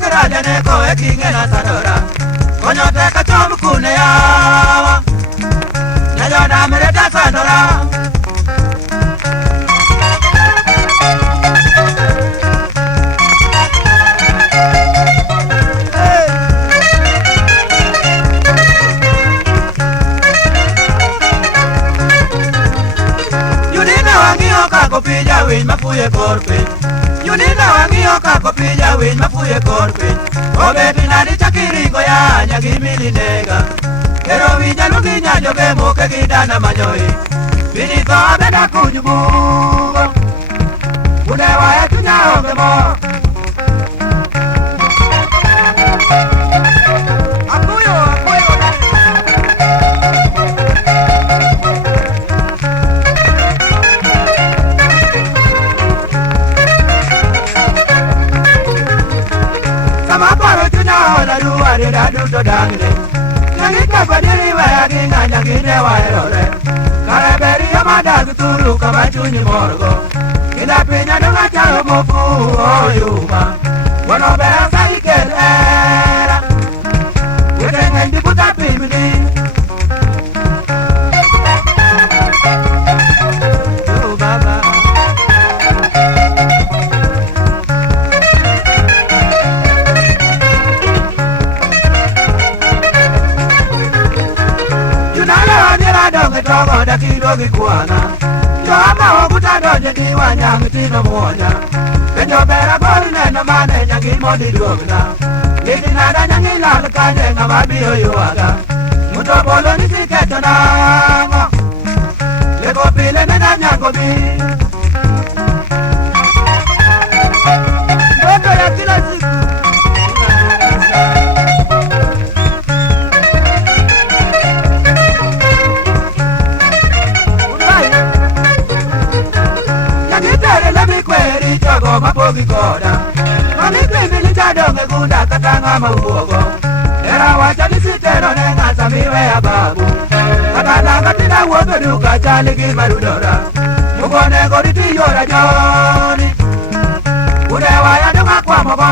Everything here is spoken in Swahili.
kiraja neko e kinge na sadora konyo te kachom kune yawa nejo damire ta sadora Pija win mapuye korpe Yunina wangio kako pija win mapuye korpe Obebi nani chakiringo ya nyagimili nega Kero winya lugi nyanyo gemo kegidana manyoi Binito abeda kunyubugo Unewa etu nyao gemo Duto dangle Nangika padiri waya ginga nyangine waerore Karaberi yamada guturu kabachunyi morgo Kila pinya nunga charo mofu oyuma Wano bera saikel era Utengen diputa pimini Yo baba Togo da kilo gikuana Joama oguta doje kiwa nyang tino muonya Kenjo bera gol neno mane nyangi modi duogna Gini nada nyangi lal kanye nga mabio yuaga Muto bolo nisi keto nango Lego pile nena nyango mi Doto ya kila siku Mapogi koda Mami pimi lichadonge gunda katanga mauogo Era wacha lisitero nenga samiwe ya babu Katalanga tina wobe duka chaligi marudora Mugone goriti yora joni Udewa ya dunga kwa mogo